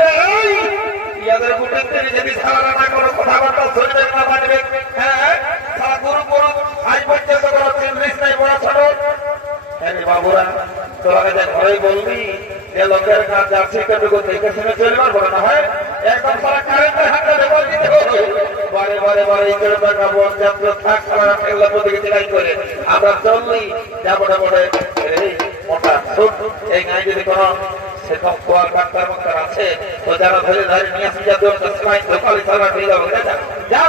এই, ইয়াদের গুটের থেকে যদি সারা না কোনো কথাবার্তা শুনবেন না, মানবেন। হ্যাঁ সারা গুরু গুরু আজ পর্যন্ত কোনো চিল্লিশ নাই, বড় ছোট আমি হ্যাঁ বাবুরা তোরা কাছে ঘরেই বলবি যে লোকের কাজ যাচ্ছে কেটুকু দেখে শুনে চলে পারব না হয়? একদম সারা কারেন্টের হাতে দেবো দিতে হবে বারে বারে বারে এগুলো টাকা বল যাত্রা থাক, সারা এগুলো প্রতিকে চিলাই করে। আমরা চললেই যাব না বলে এই, মোটা এই গায়ে যদি কোনো আছে। ও যারা ধরে ধরে নিয়ে আসি যা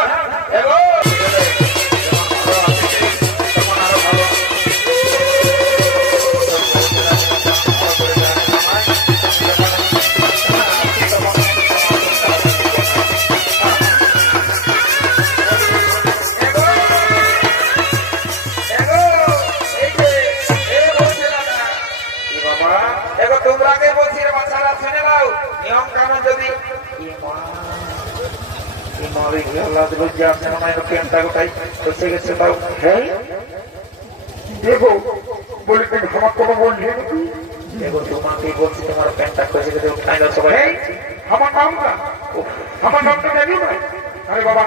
হ্যাঁ? দেখো বলি তুমি ক্ষমা করো বলছি এগো, তোমাকেই বলছি তোমার প্যান্টটা খসে গেছে, উঠাই দাও সবাই। আমার নামটা আমার নামটা জানি না আরে বাবা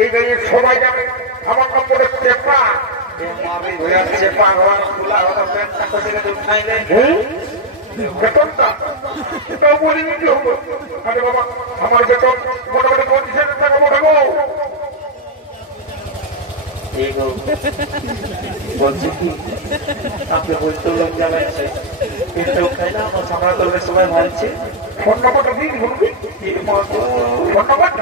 এই গাড়ির সবাই জানে আমার নাম বলে চেপা পাগল, খোলা ওটা প্যান্টটা খসে গেছে, উঠাই দে। বেতনটা সেটাও বলে নিতে হবে আরে বাবা আমার বেতন মোটামুটি পঁচিশ হাজার টাকা মোটাবো বলছি কি আপনি বলতে লোক জানাচ্ছে কিন্তু খাই না আমার সামনা করবে সবাই ভাবছে ফোন নম্বরটা দিন বলবি ফোন ফোন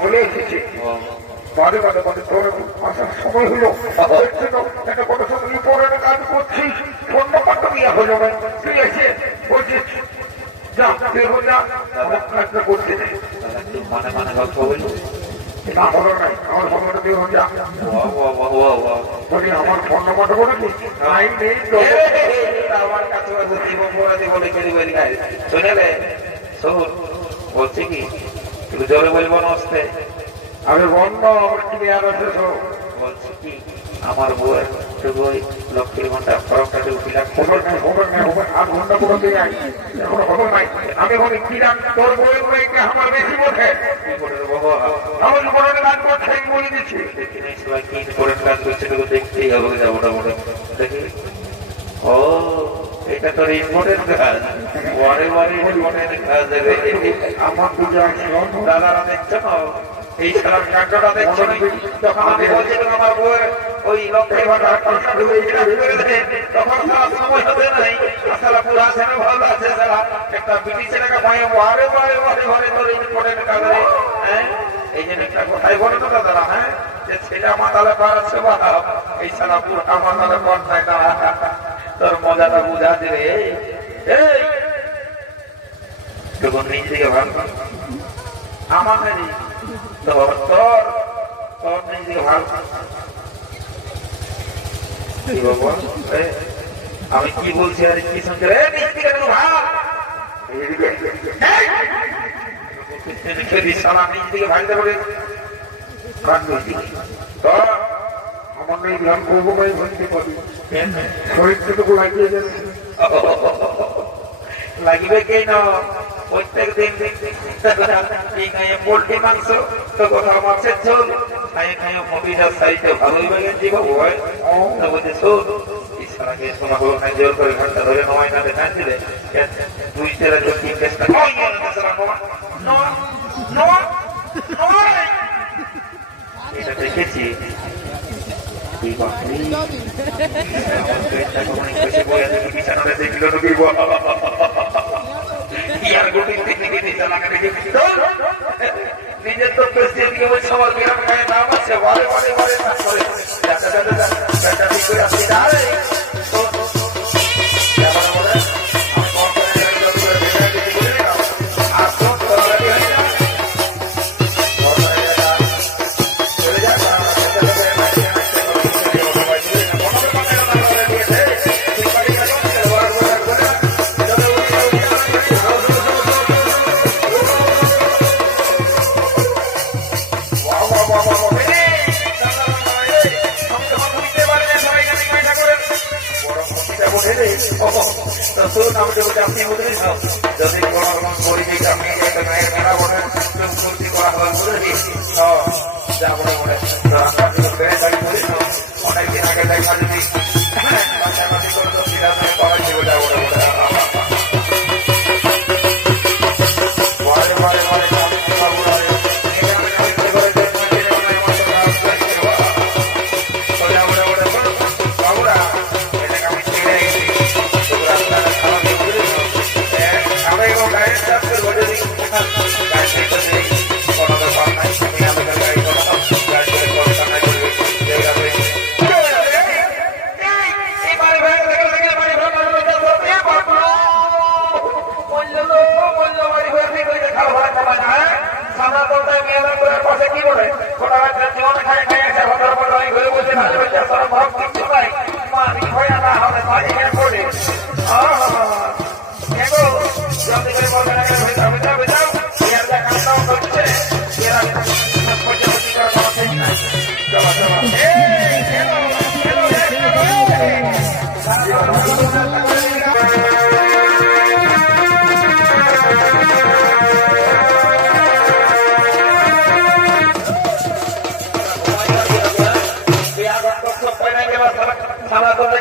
চলে এসেছে বাড়ি বাড়ি বাড়ি তোর আসার সময় হলো। একটা কত সময় পরের কাজ করছিস ফোন নম্বরটা হলো না। তুই এসে বলছিস যা বের হয়ে যা আমার কাজটা করতে মানে মানে গল্প হইল আমার বের হয়ে আমার ফোন নম্বরটা বলে দিস লাইন নেই আমার কাছে বলে শোন বলছি কি জোরে বলব নস্তে আমি বন্ধ আমার ক্লিয়ার আছে তো বলছি কি আমার বউয়ের শুধু ওই লক্ষ্মীর ঘণ্টা ফরকটা উঠিলাম হবে। না হবে না হবে না, ঘণ্টা করে দিয়ে এখন হবে নাই। আমি কিরাম তোর আমার বেশি বোঝে কি করে বাবা? আমার বড় কাজ করছে আমি বলে দিচ্ছি। সবাই কি করে কাজ করছে এগুলো দেখতেই হবে যাব দেখি। ও এটা তো রিমোটের কাজ। পরে পরে রিমোটের কাজ দেবে আমার পূজা দাদারা দেখছ না এই খেলার কাণ্ডটা দেখছ যখন আমি আমার বউয়ের ওই লক্ষ্মী ভাটা তখন সারা সময় হতে নাই। আসলে পুরা ছেলে ভালো আছে সারা একটা বিটি ছেলেকে ভাই ওয়ারে ওয়ারে ওয়ারে ওয়ারে করে রিমোটের কাজ হ্যাঁ? এই জন্য একটা কথাই বলে তো দাদারা হ্যাঁ? যে ছেলে মাতালে পারাচ্ছে বাপ এই সারা পুরো মাতালে পড়তায় দাঁড়া তোর মজাটা বুঝা দিলে এই তখন নিজ দিকে তোর তোর তোর নিজ এ, আমি কি বলছি আর কি শুনছি রে নিজ দিকে কোনো ভাব? সালা নিজ দিকে ভাবতে পারে কান নিজ দিকে তোর আমার এই ধ্যান করব ভাই বলতে পারি শরীর থেকে লাগিয়ে যাবে লাগিবে কেন? প্রত্যেক দিন পোল্ট্রি মাংস তো কোথাও মাছের ঝোল খাইয়ে খাইয়ে মবিটার সাইডে ভালোই বাগেন দিব তো বলছে শোন ইসারাকে শোনা হলো না জোর করে ঘণ্টা ধরে নয় না দেখা দিলে দুই ছেলে তো তিন চেষ্টা নয় নয় নয় নয়। এটা দেখেছি। দেখল বাবা ইয়ার গুটি থেকে বিছানাকে দেখে নিজের তো প্রেসিডেন্ট কে বলছে আমার বিরাট নাম আছে বারে বারে বারে করে যাতে যাতে যাতে করে আসি না যদি কোনো রকম পরিবেশ আমি একটা গায়ের মেলা বলে চুক্তি করা হয় বুঝলি যা বলে বলে অনেকদিন আগে দেখা যদি কাছাকাছি করে তো সিদ্ধান্ত করা ছিল যা বলে